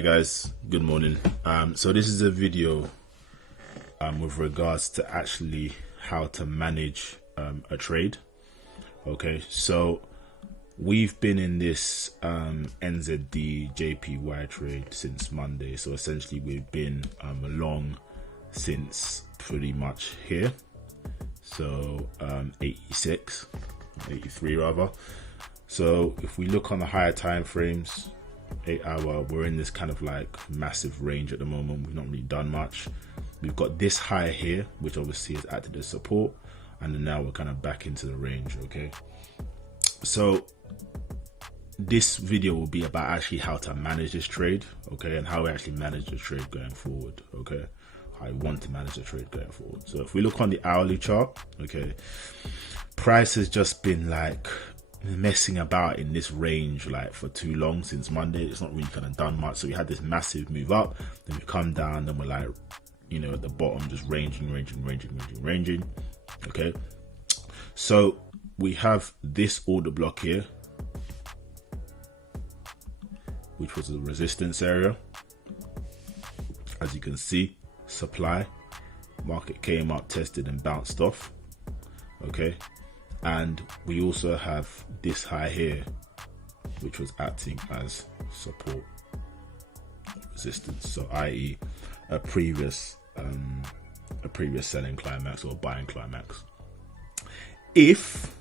Hi guys, good morning. So this is a video with regards to actually how to manage a trade. Okay, so we've been in this Nzpjpy trade since Monday. So essentially we've been long since pretty much here. So 86, 83 rather. So if we look on the higher time frames, 8 hour, we're in this kind of like massive range at the moment. We've not really done much. We've got this high here, which obviously has acted as support, and then now we're kind of back into the range. Okay, so this video will be about actually how to manage this trade, okay, and how we actually manage the trade going forward. Okay, I want to manage the trade going forward. So if we look on the hourly chart, okay, price has just been like messing about in this range like for too long since Monday. It's not really kind of done much. So we had this massive move up, then we come down, then we're like, you know, at the bottom just ranging. Okay, so we have this order block here, which was a resistance area. As you can see, supply, market came up, tested and bounced off. Okay, and we also have this high here, which was acting as support, resistance. So i.e. a previous selling climax or buying climax. If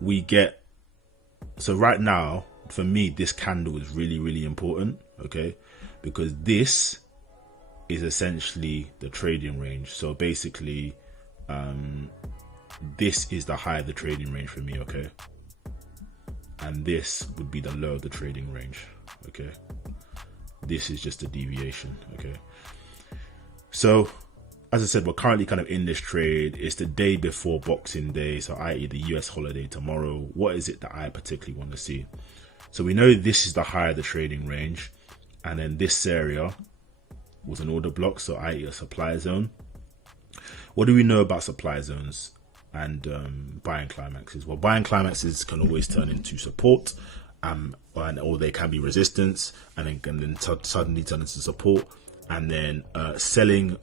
we get, so right now for me this candle is really important, okay, because this is essentially the trading range. So basically this is the high of the trading range for me, okay, and this would be the low of the trading range. Okay, this is just a deviation. Okay, so as I said, we're currently kind of in this trade. It's the day before Boxing Day, so i.e. the US holiday tomorrow. What is it that I particularly want to see? So we know this is the high of the trading range, and then this area was an order block, so i.e. a supply zone. What do we know about supply zones and buying climaxes? Well, buying climaxes can always turn into support, or they can be resistance, and then suddenly turn into support, and then selling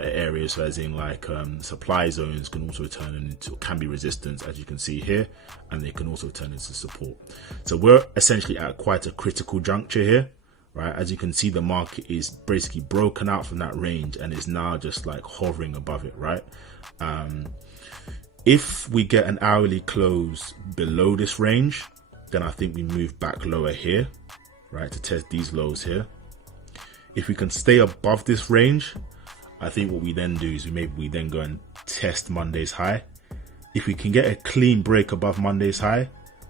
areas, so as in like supply zones, can also turn into, can be resistance, as you can see here, and they can also turn into support. So we're essentially at quite a critical juncture here, right? As you can see, the market is basically broken out from that range and is now just like hovering above it, right? If we get an hourly close below this range, then I think we move back lower here, right, to test these lows here. If we can stay above this range, I think what we then do is we then go and test Monday's high. If we can get a clean break above Monday's high,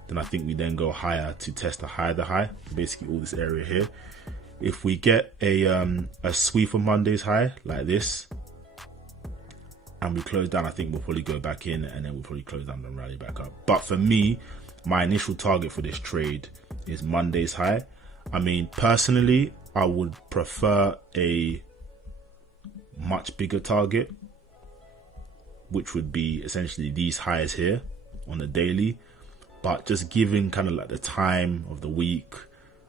then I think we then go higher to test the high, basically all this area here. If we get a sweep of Monday's high like this, and we close down, I think we'll probably go back in, and then we'll probably close down and rally back up. But for me, my initial target for this trade is Monday's high. I mean, personally, I would prefer a much bigger target, which would be essentially these highs here on the daily. But just given kind of like the time of the week,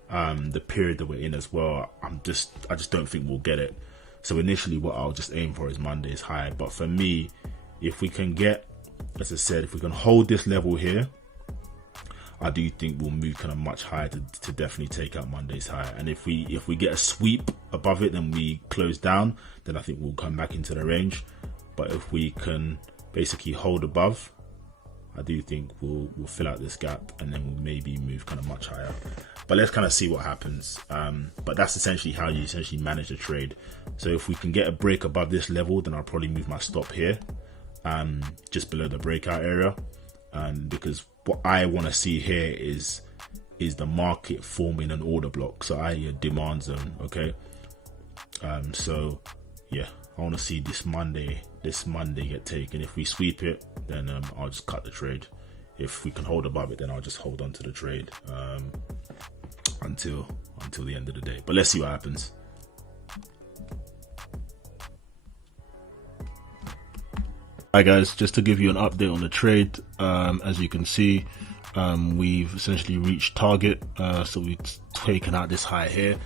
the period that we're in as well, I just don't think we'll get it. So initially what I'll just aim for is Monday's high. But for me, if we can get, as I said, if we can hold this level here, I do think we'll move kind of much higher to definitely take out Monday's high. And if we get a sweep above it, then we close down, then I think we'll come back into the range. But if we can basically hold above, I do think we'll fill out this gap, and then we'll maybe move kind of much higher. But let's kind of see what happens. But that's essentially how you essentially manage the trade. So if we can get a break above this level, then I'll probably move my stop here, just below the breakout area, because what I want to see here is the market forming an order block, so i.e. a demand zone. Okay, so yeah, I want to see this Monday get taken. If we sweep it, then I'll just cut the trade. If we can hold above it, then I'll just hold on to the trade until the end of the day. But let's see what happens. Hi guys, just to give you an update on the trade, as you can see, we've essentially reached target, so we've taken out this high here,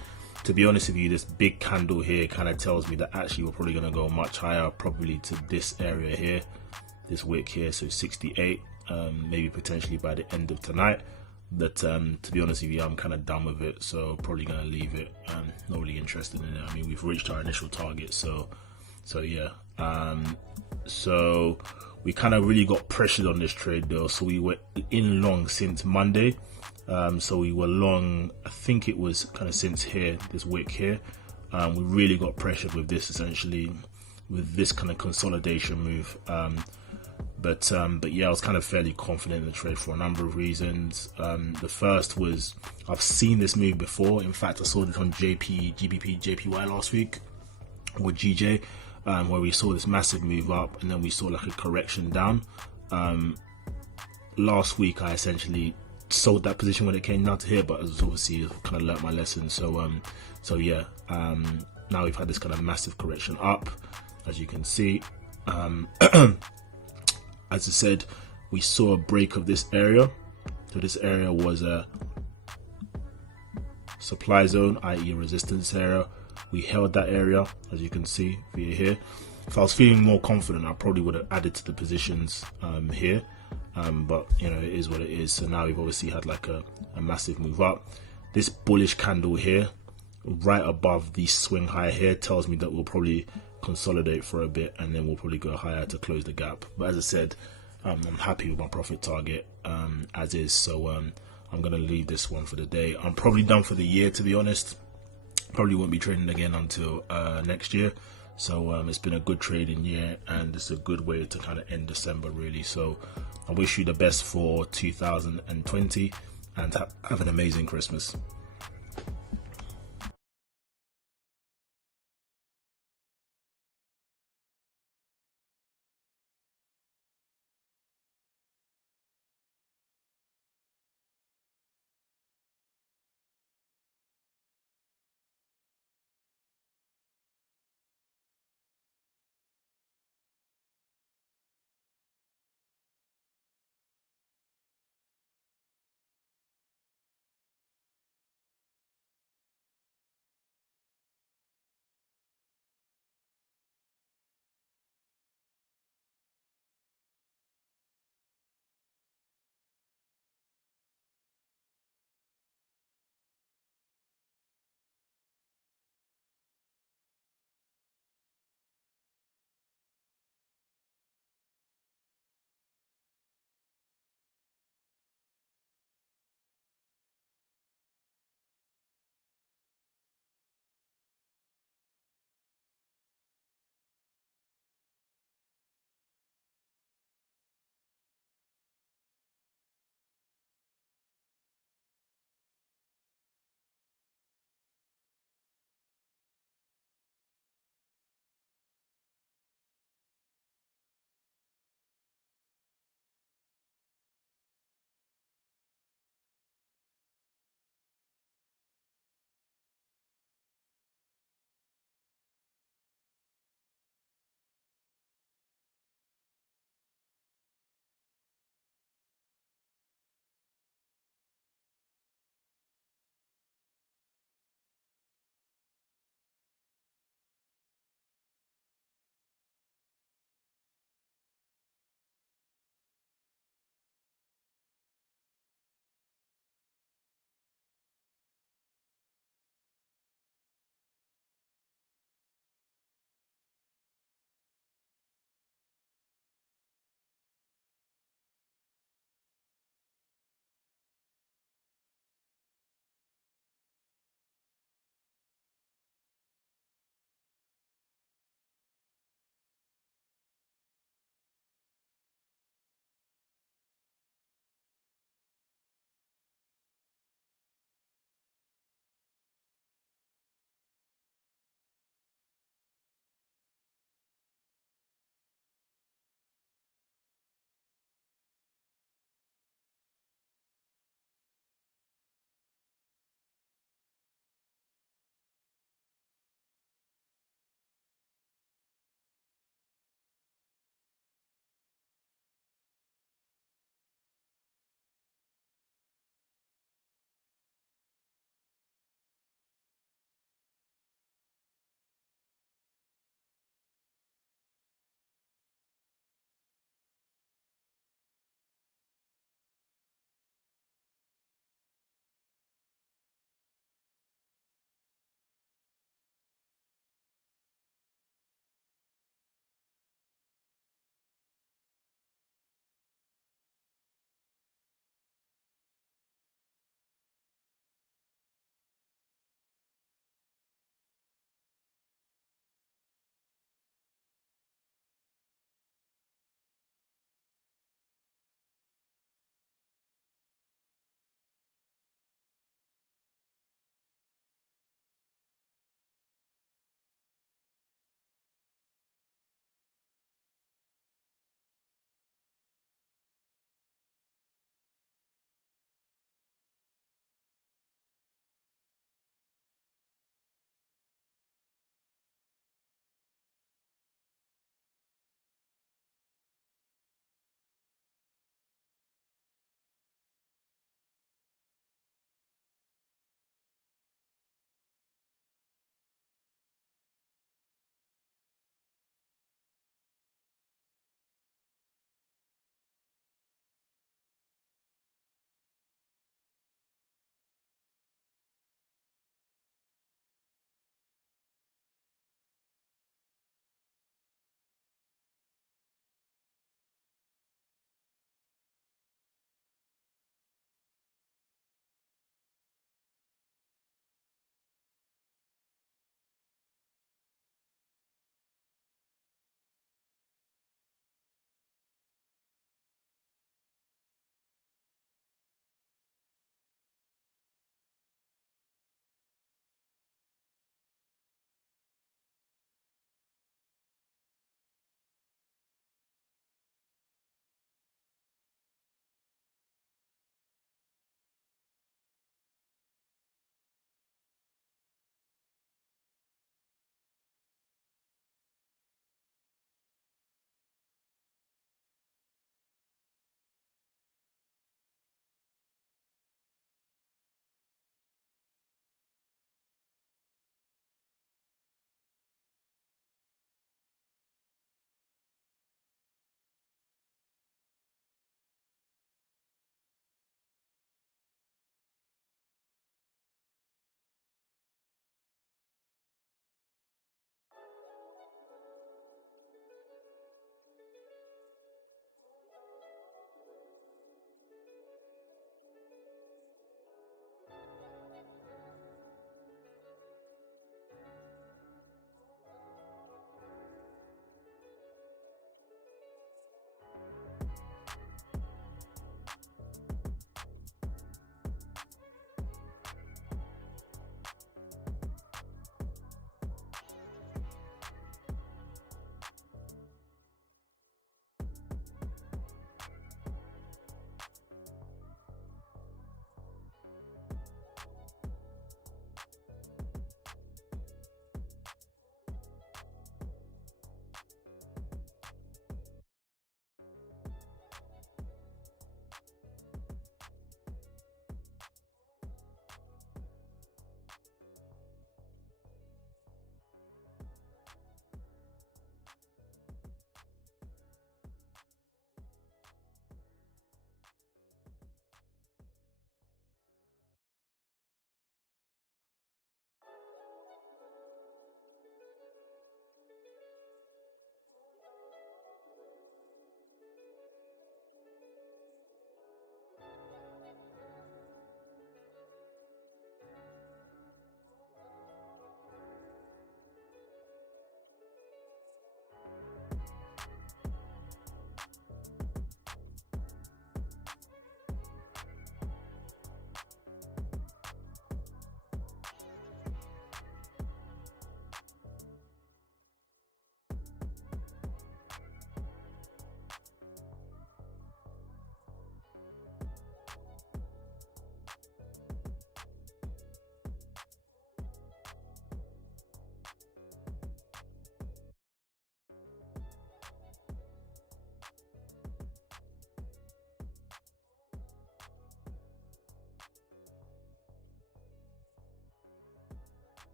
to be honest with you, this big candle here kind of tells me that actually we're probably going to go much higher, probably to this area here, this wick here, so 68, maybe potentially by the end of tonight. But to be honest with you, I'm kind of done with it, so probably going to leave it. Not really interested in it. I mean, we've reached our initial target, so yeah. So we kind of really got pressured on this trade though, so we were in long since Monday. So we were long, I think it was kind of since here, this wick here. We really got pressured with this, essentially, with this kind of consolidation move. But yeah, I was kind of fairly confident in the trade for a number of reasons. The first was, I've seen this move before. In fact, I saw it on JPY last week, or GJ, where we saw this massive move up and then we saw like a correction down. Last week I essentially sold that position when it came down to here, but as obviously kind of learnt my lesson. So yeah, now we've had this kind of massive correction up, as you can see. As I said, we saw a break of this area. So this area was a supply zone, i.e. resistance area. We held that area, as you can see via here. If I was feeling more confident, I probably would have added to the positions here. But you know, it is what it is. So now we've obviously had like a massive move up. This bullish candle here, right above the swing high here, tells me that we'll probably consolidate for a bit and then we'll probably go higher to close the gap. But as I said, I'm happy with my profit target as is. So I'm gonna leave this one for the day. I'm probably done for the year, to be honest. Probably won't be trading again until next year. So it's been a good trading year and it's a good way to kind of end December, really. So I wish you the best for 2020 and have an amazing Christmas.